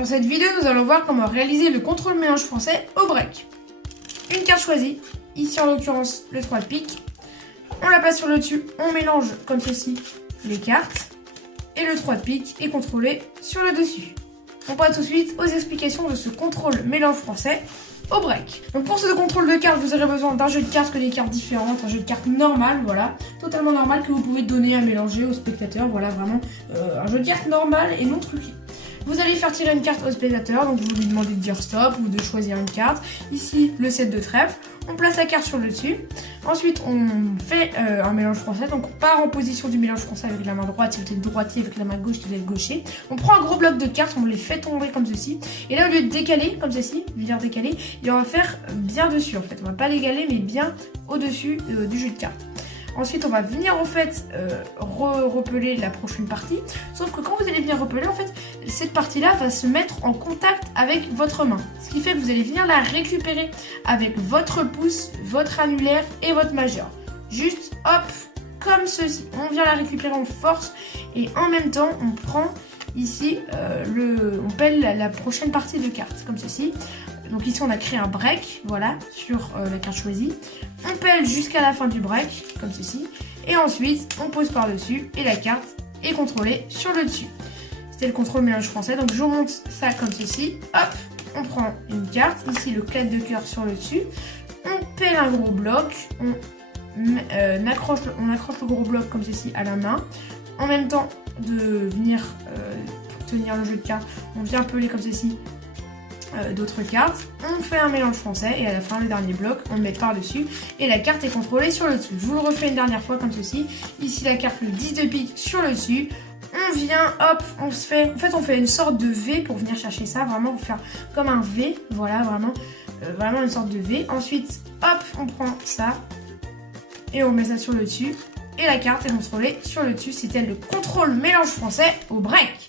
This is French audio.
Dans cette vidéo, nous allons voir comment réaliser le contrôle mélange français au break. Une carte choisie, ici en l'occurrence le 3 de pique. On la place sur le dessus, on mélange comme ceci les cartes. Et le 3 de pique est contrôlé sur le dessus. On passe tout de suite aux explications de ce contrôle mélange français au break. Donc pour ce contrôle de cartes, vous aurez besoin d'un jeu de cartes que des cartes différentes, un jeu de cartes normal, voilà, totalement normal que vous pouvez donner à mélanger aux spectateurs, voilà, vraiment un jeu de cartes normal et non truqué. Vous allez faire tirer une carte au spectateur, donc vous lui demandez de dire stop ou de choisir une carte. Ici, le 7 de trèfle, on place la carte sur le dessus. Ensuite, on fait un mélange français, donc on part en position du mélange français avec la main droite, si vous êtes droitier, avec la main gauche, si vous êtes gaucher. On prend un gros bloc de cartes, on les fait tomber comme ceci. Et là, au lieu de décaler, comme ceci, je veux dire décaler, et on va faire bien dessus en fait. On va pas l'égaler, mais bien au-dessus du jeu de cartes. Ensuite, on va venir en fait repeler la prochaine partie. Sauf que quand vous allez venir repeler, en fait, cette partie-là va se mettre en contact avec votre main. Ce qui fait que vous allez venir la récupérer avec votre pouce, votre annulaire et votre majeur. Juste, hop, comme ceci. On vient la récupérer en force et en même temps, on prend ici, on pèle la prochaine partie de carte, comme ceci. Donc ici, on a créé un break, voilà, sur la carte choisie. On pèle jusqu'à la fin du break, comme ceci. Et ensuite, on pose par-dessus et la carte est contrôlée sur le dessus. C'était le contrôle mélange français. Donc je remonte ça comme ceci. Hop, on prend une carte. Ici, le clade de cœur sur le dessus. On pèle un gros bloc. On accroche le gros bloc comme ceci à la main. En même temps de venir tenir le jeu de cartes, on vient peler comme ceci d'autres cartes, on fait un mélange français et à la fin le dernier bloc on le met par dessus et la carte est contrôlée sur le dessus. Je vous le refais une dernière fois comme ceci. Ici la carte le 10 de pique sur le dessus, on vient, hop, on fait une sorte de V pour venir chercher ça, vraiment pour faire comme un V, voilà, vraiment une sorte de V. Ensuite hop, on prend ça et on met ça sur le dessus et la carte est contrôlée sur le dessus. C'était le contrôle mélange français au break.